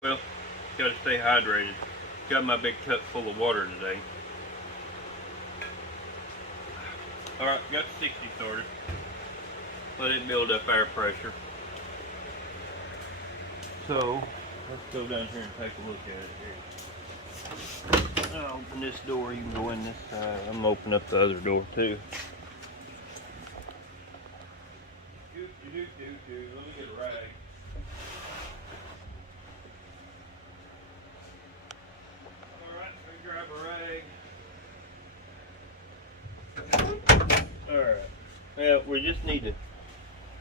Well, gotta stay hydrated. Got my big cup full of water today. Alright, got the 60 started. Let it build up air pressure. So, let's go down here and take a look at it here. I'll open this door, you can go in this side. I'm gonna open up the other door too. Let me get a rag. Alright, let me grab a rag. Alright. Well,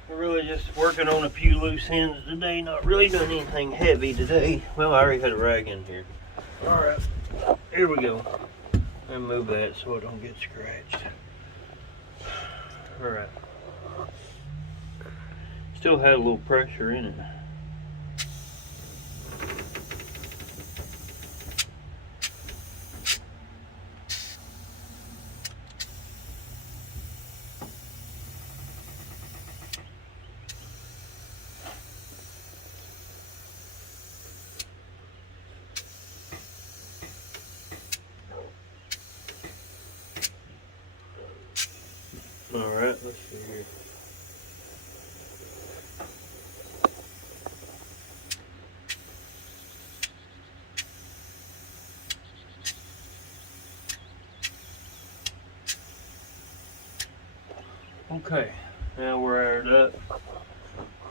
we're really just working on a few loose ends today. Not really doing anything heavy today. Well, I already had a rag in here. Alright, here we go. And move that so it don't get scratched. Alright. Still had a little pressure in it. Alright, let's see here. Okay, now we're aired up.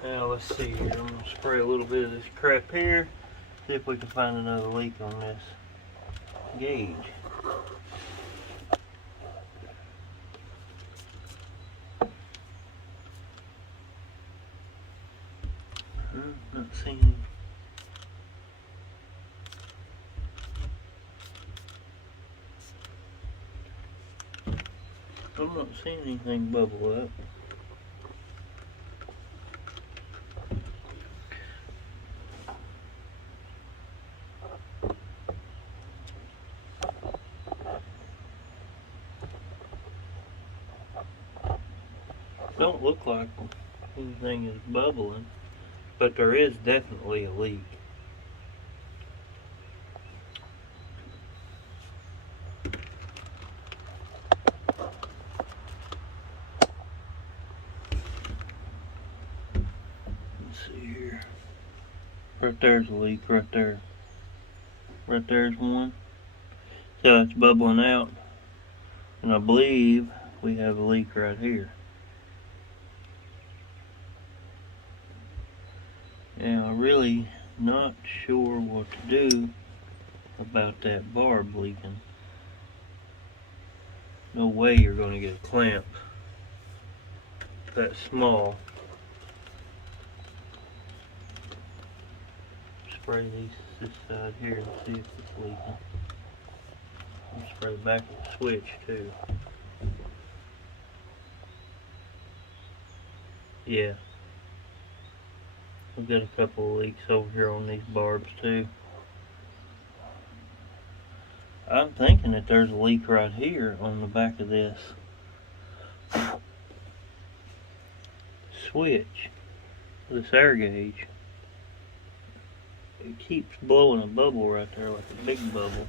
Now let's see here. I'm gonna spray a little bit of this crap here. See if we can find another leak on this gauge. Not seeing any. I'm not seeing anything bubble up. Don't look like anything is bubbling, but there is definitely a leak. Let's see here. Right there's a leak right there. Right there's one. So it's bubbling out. And I believe we have a leak right here. Now, I'm really not sure what to do about that barb leaking. No way you're going to get a clamp that small. Spray this side here and see if it's leaking. I'll spray the back of the switch too. Yeah. We've got a couple of leaks over here on these barbs too. I'm thinking that there's a leak right here on the back of this switch, this air gauge. It keeps blowing a bubble right there, like a big bubble.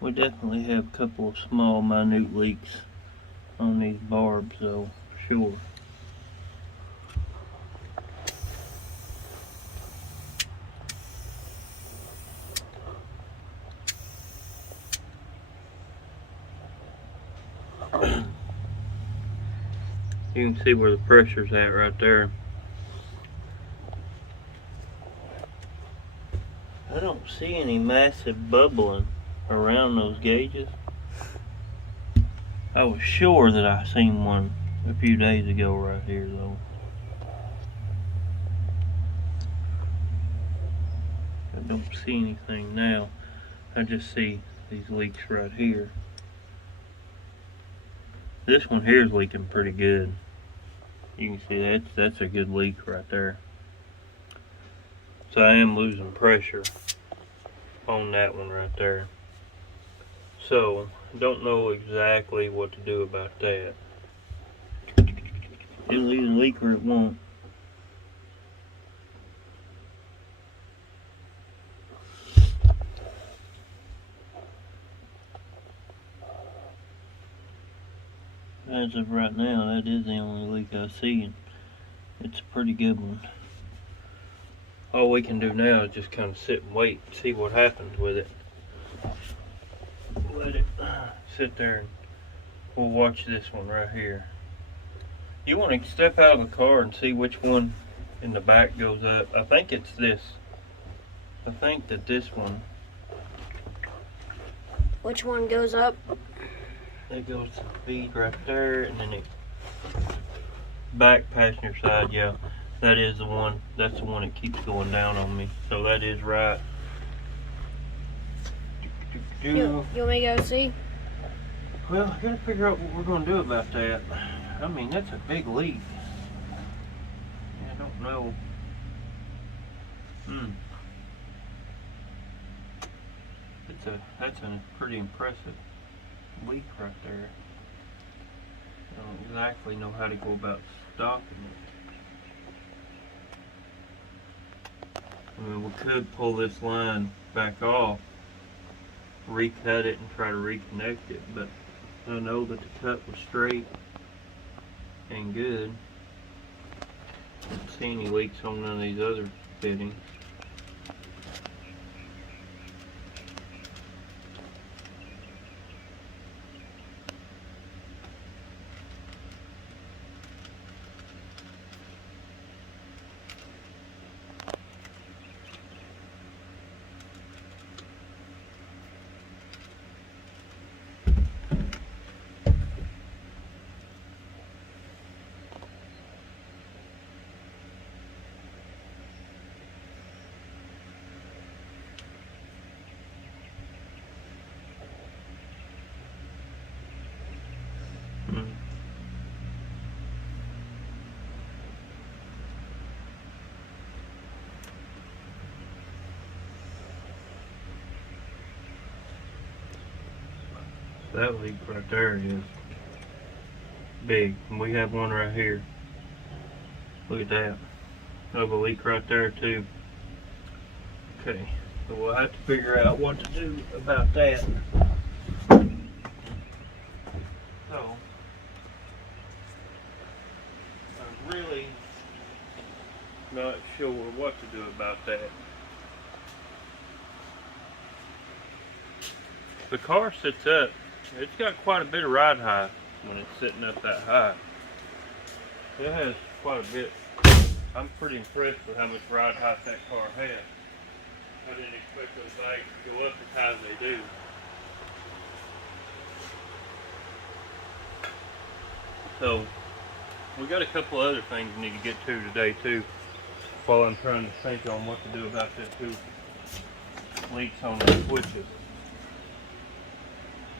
We definitely have a couple of small, minute leaks on these barbs, though, for sure. You can see where the pressure's at right there. I don't see any massive bubbling around those gauges. I was sure that I seen one a few days ago right here though. I don't see anything now. I just see these leaks right here. This one here is leaking pretty good. You can see that's a good leak right there. So I am losing pressure on that one right there. So, don't know exactly what to do about that. It'll either leak or it won't. As of right now, that is the only leak I see, and it's a pretty good one. All we can do now is just kind of sit and wait and see what happens with it. Let it sit there and we'll watch this one right here. You want to step out of the car and see which one in the back goes up. I think it's this. I think that this one. Which one goes up? It goes to the feed right there, and then it back passenger side, yeah. That is the one. That's the one that keeps going down on me. So that is right. You want me to go see? Well, I gotta figure out what we're gonna do about that. I mean, that's a big leak. I don't know. That's a pretty impressive leak right there. I don't exactly know how to go about stopping it. I mean, we could pull this line back off, recut it, and try to reconnect it, but I know that the cut was straight and good. I don't see any leaks on none of these other fittings. That leak right there is big. And we have one right here. Look at that. Have a leak right there too. Okay, so we'll have to figure out what to do about that. So, I'm really not sure what to do about that. The car sits up. It's got quite a bit of ride height when it's sitting up that high. It has quite a bit. I'm pretty impressed with how much ride height that car has. I didn't expect those bags to go up as high as they do. So, we got a couple other things we need to get to today too, while I'm trying to think on what to do about the two leaks on the switches.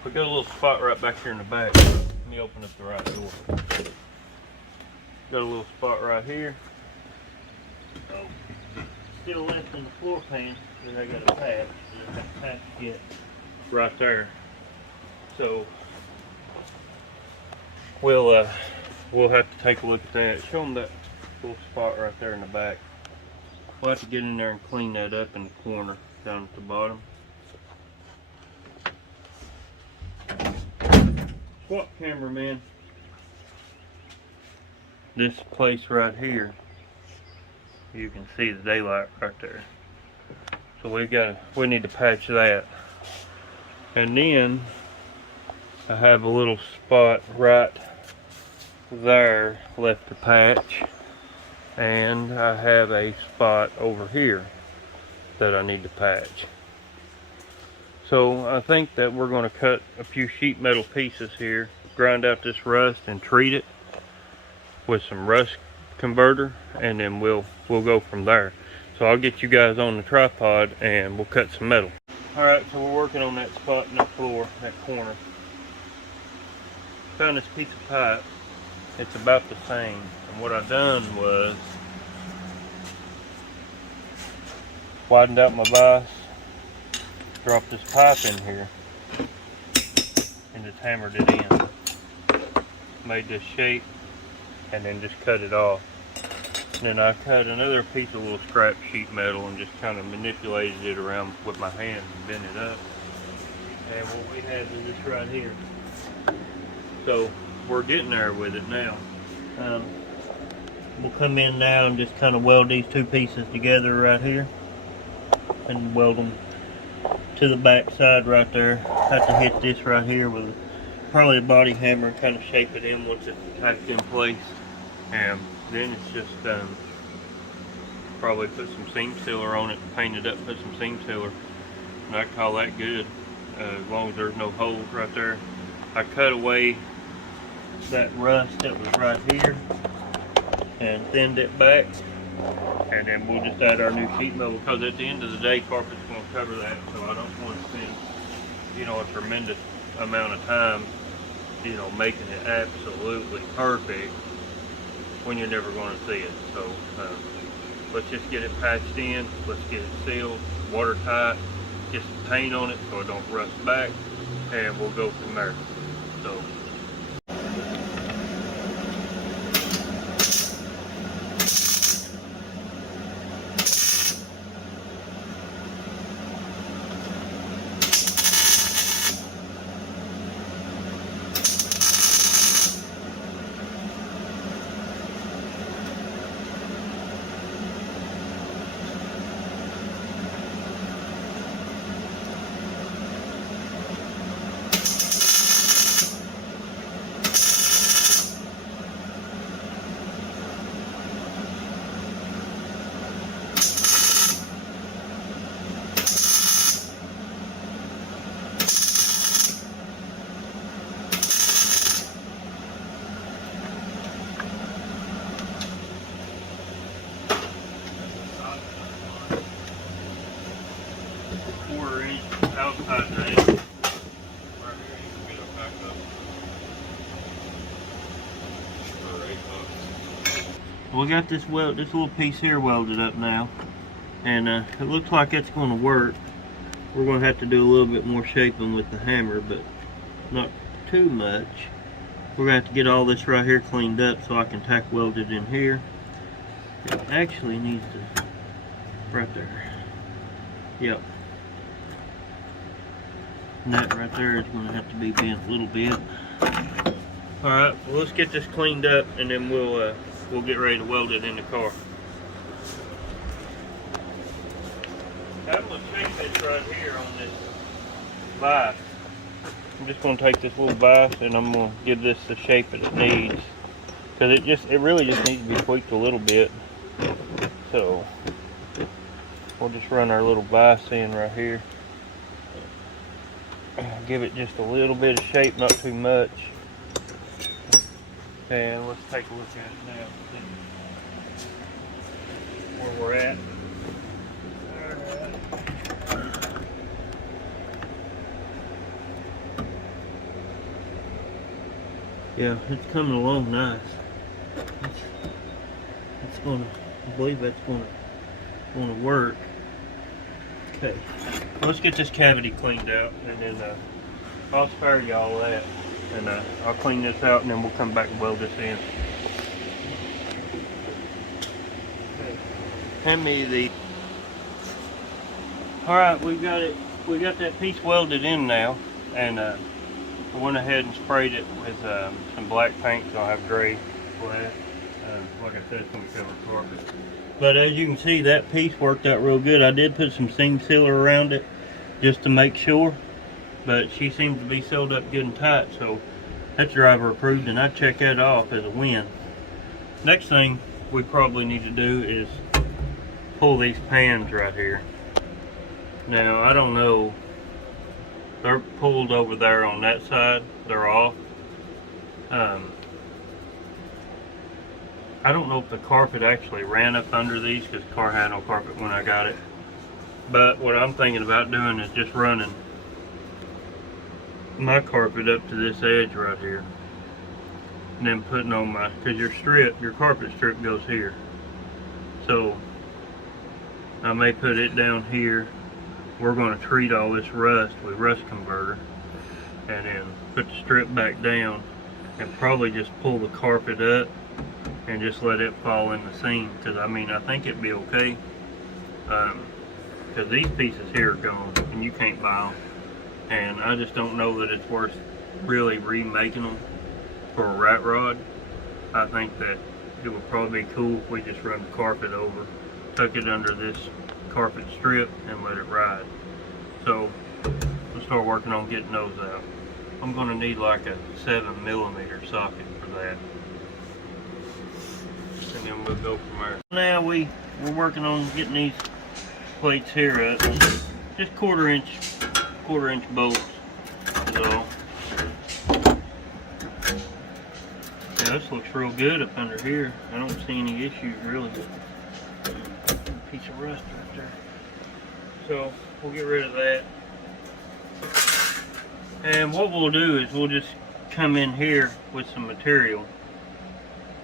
We got a little spot right back here in the back. Let me open up the right door. Got a little spot right here. Oh, still left in the floor pan that I got a patch. That patch yet right there. So we'll have to take a look at that. Show them that little spot right there in the back. We'll have to get in there and clean that up in the corner down at the bottom. Swap cameraman. This place right here, you can see the daylight right there. So we need to patch that. And then I have a little spot right there left to patch, and I have a spot over here that I need to patch. So I think that we're going to cut a few sheet metal pieces here, grind out this rust and treat it with some rust converter, and then we'll go from there. So I'll get you guys on the tripod and we'll cut some metal. Alright, so we're working on that spot in the floor, that corner. Found this piece of pipe. It's about the same. And what I done was widened out my vise, dropped this pipe in here, and just hammered it in. Made this shape and then just cut it off. Then I cut another piece of little scrap sheet metal and just kind of manipulated it around with my hand and bent it up. And what we have is this right here. So we're getting there with it now. We'll come in now and just kind of weld these two pieces together right here and weld them to the back side right there. Have to hit this right here with probably a body hammer and kind of shape it in once it's tacked in place. And then it's just probably put some seam sealer on it, paint it up, put some seam sealer, and I call that good, as long as there's no holes right there. I cut away that rust that was right here and thinned it back, and then we'll just add our new sheet metal, because at the end of the day carpet's going to cover that, so I don't want to spend, you know, a tremendous amount of time, you know, making it absolutely perfect when you're never going to see it. So let's just get it patched in, let's get it sealed, watertight, get some paint on it so it don't rust back, and we'll go from there. So outside drain. Right here, you can get it back up. We got this little piece here welded up now, and it looks like it's going to work. We're going to have to do a little bit more shaping with the hammer, but not too much. We're going to have to get all this right here cleaned up so I can tack weld it in here. It actually needs to, right there. Yep. And that right there is going to have to be bent a little bit. Alright, well, let's get this cleaned up, and then we'll get ready to weld it in the car. I'm going to take this right here on this vise. I'm just going to take this little vise and I'm going to give this the shape that it needs. Because it really just needs to be tweaked a little bit. So we'll just run our little vise in right here. Give it just a little bit of shape, not too much. And let's take a look at it now. Where we're at. Yeah, it's coming along nice. It's gonna, I believe that's gonna work. Okay, let's get this cavity cleaned out, and then I'll spare y'all that, and I'll clean this out, and then we'll come back and weld this in. Okay. Hand me the. All right, we got it. We got that piece welded in now, and I went ahead and sprayed it with some black paint, so I'll have gray flat. Like I said, it's going to cover carpet. But as you can see, that piece worked out real good. I did put some seam sealer around it just to make sure, but she seems to be sealed up good and tight, so that's driver approved, and I check that off as a win. Next thing we probably need to do is pull these pans right here. Now, I don't know, they're pulled over there on that side, they're off. I don't know if the carpet actually ran up under these, because the car had no carpet when I got it. But what I'm thinking about doing is just running my carpet up to this edge right here. And then putting on my, because your carpet strip goes here. So I may put it down here. We're going to treat all this rust with rust converter. And then put the strip back down and probably just pull the carpet up and just let it fall in the seam, because I mean, I think it'd be okay, because these pieces here are gone and you can't buy them, and I just don't know that it's worth really remaking them for a rat rod. I think that it would probably be cool if we just run the carpet over, tuck it under this carpet strip, and let it ride. So we'll start working on getting those out. I'm going to need like a 7mm socket for that, and then we'll go from there. Now we're working on getting these plates here up. Just quarter inch bolts is all. Yeah, this looks real good up under here. I don't see any issues really. Piece of rust right there. So we'll get rid of that. And what we'll do is we'll just come in here with some material,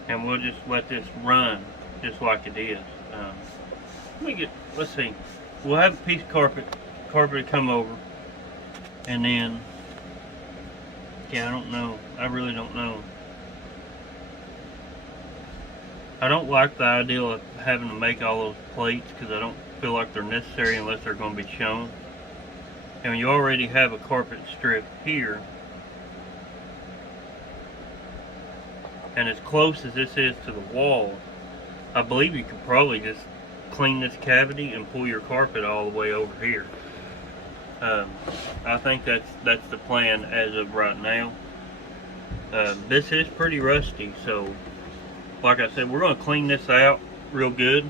and we'll just let this run just like it is. Let's see. We'll have a piece of carpet come over, and then, yeah, I don't know. I really don't know. I don't like the idea of having to make all those plates, because I don't feel like they're necessary unless they're going to be shown. And you already have a carpet strip here, and as close as this is to the wall, I believe you could probably just clean this cavity and pull your carpet all the way over here. I think that's the plan as of right now. This is pretty rusty, so like I said, we're going to clean this out real good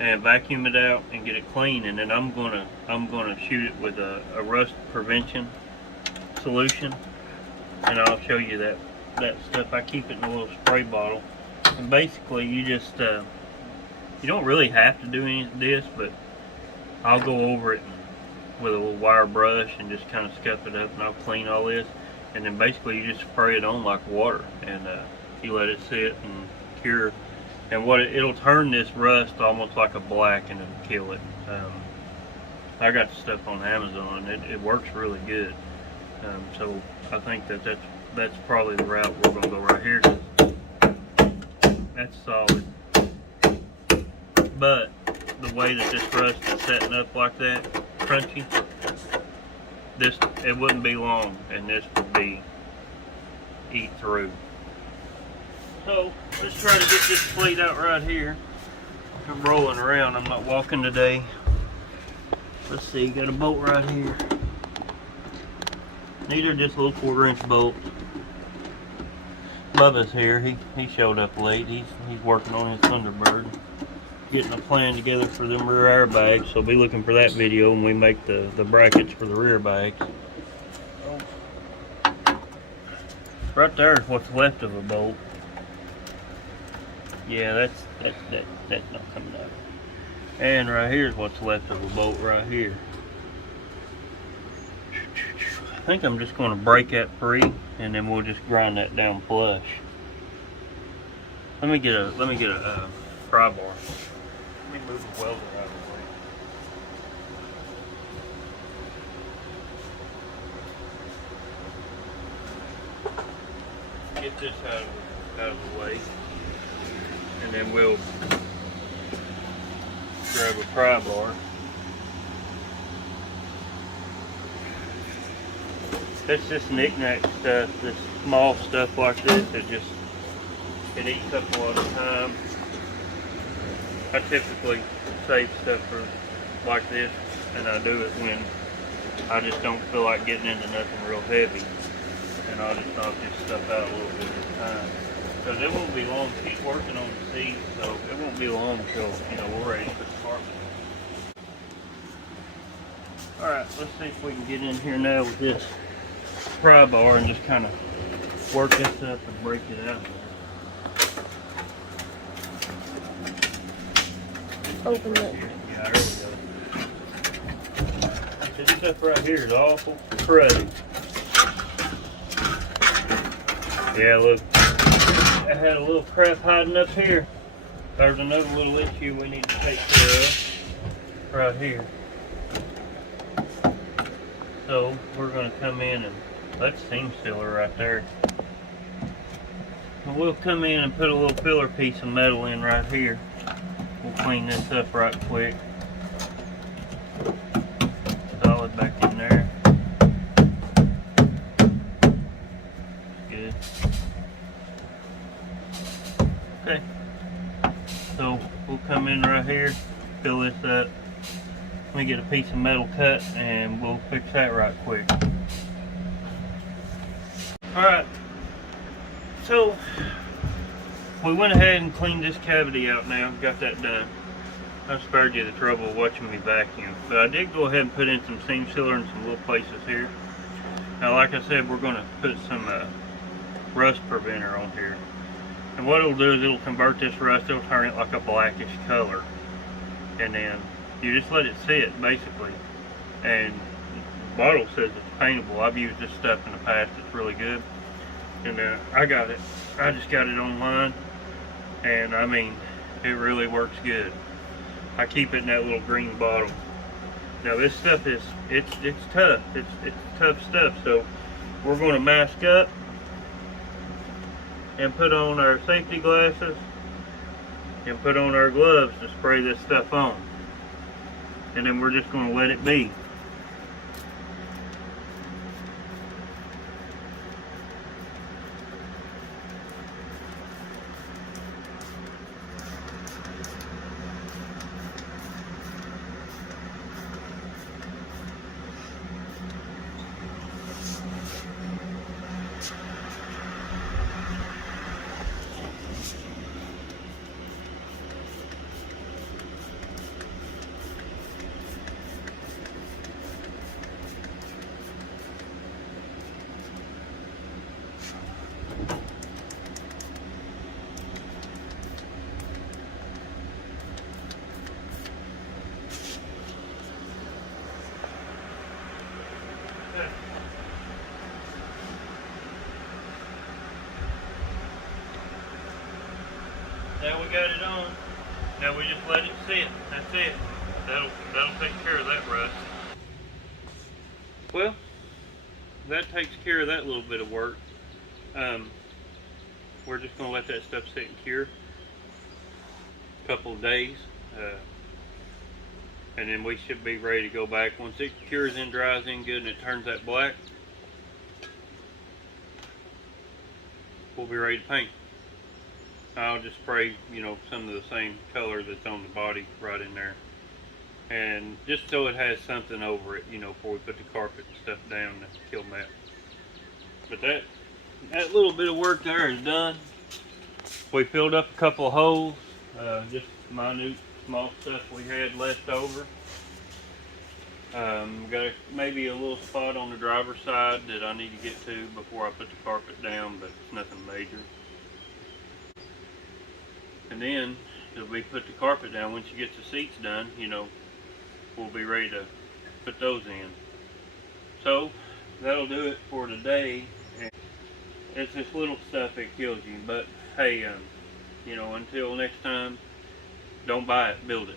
and vacuum it out and get it clean, and then I'm gonna shoot it with a rust prevention solution, and I'll show you that stuff. I keep it in a little spray bottle, and basically you just you don't really have to do any of this, but I'll go over it with a little wire brush and just kind of scuff it up, and I'll clean all this, and then basically you just spray it on like water, and you let it sit and cure. And it'll turn this rust almost like a black, and it'll kill it. I got the stuff on Amazon. It works really good. So I think that's probably the route we're gonna go right here. That's solid. But the way that this rust is setting up like that, crunchy, it wouldn't be long, and this would be eat through. So let's try to get this plate out right here. I'm rolling around, I'm not walking today. Let's see, got a bolt right here. These are just little 1/4 inch bolts. Bubba's here, he showed up late. He's working on his Thunderbird, getting a plan together for them rear airbags. So be looking for that video when we make the brackets for the rear bags. Right there is what's left of a bolt. Yeah, that's not coming out. And right here's what's left of a bolt right here. I think I'm just going to break that free, and then we'll just grind that down flush. Let me get a pry bar. Let me move the welder out of the way. Get this out of the way. And then we'll grab a pry bar. That's just knick-knack stuff, this small stuff like this, it eats up a lot of time. I typically save stuff for like this, and I do it when I just don't feel like getting into nothing real heavy, and I'll just knock this stuff out a little bit at a time. Because it won't be long. Keep working on the seat, so it won't be long until we're ready to put the carpet on. Alright, let's see if we can get in here now with this pry bar and just kind of work this up and break it out. Open it. Yeah, there we go. This stuff right here is awful cruddy. Yeah, look. I had a little crap hiding up here. There's another little issue we need to take care of right here. So we're going to come in, and that's seam sealer right there. And we'll come in and put a little filler piece of metal in right here. We'll clean this up right quick. Solid back in there. Good. Okay. So we'll come in right here, fill this up. Let me get a piece of metal cut and we'll fix that right quick. Alright. So we went ahead and cleaned this cavity out now, got that done. I spared you the trouble of watching me vacuum. But I did go ahead and put in some seam sealer in some little places here. Now like I said, we're going to put some rust preventer on here. And what it'll do is it'll convert this rust, it'll turn it like a blackish color. And then you just let it sit basically. And the bottle says it's paintable. I've used this stuff in the past, it's really good. And I just got it online. And I mean, it really works good. I keep it in that little green bottle. Now this stuff is, it's tough. It's tough stuff. So we're going to mask up and put on our safety glasses and put on our gloves to spray this stuff on. And then we're just going to let it be. Now we got it on. Now we just let it sit. That's it. That'll take care of that rust. Well, that takes care of that little bit of work. We're just gonna let that stuff sit and cure a couple of days, and then we should be ready to go back. Once it cures and dries in good and it turns that black, we'll be ready to paint. I'll just spray, you know, some of the same color that's on the body right in there. And just so it has something over it, you know, before we put the carpet and stuff down to kill that. But that little bit of work there is done. We filled up a couple of holes, just minute, small stuff we had left over. Got maybe a little spot on the driver's side that I need to get to before I put the carpet down, but it's nothing major. And then, if we put the carpet down, once you get the seats done, you know, we'll be ready to put those in. So, that'll do it for today. It's this little stuff that kills you, but hey, you know, until next time, don't buy it, build it.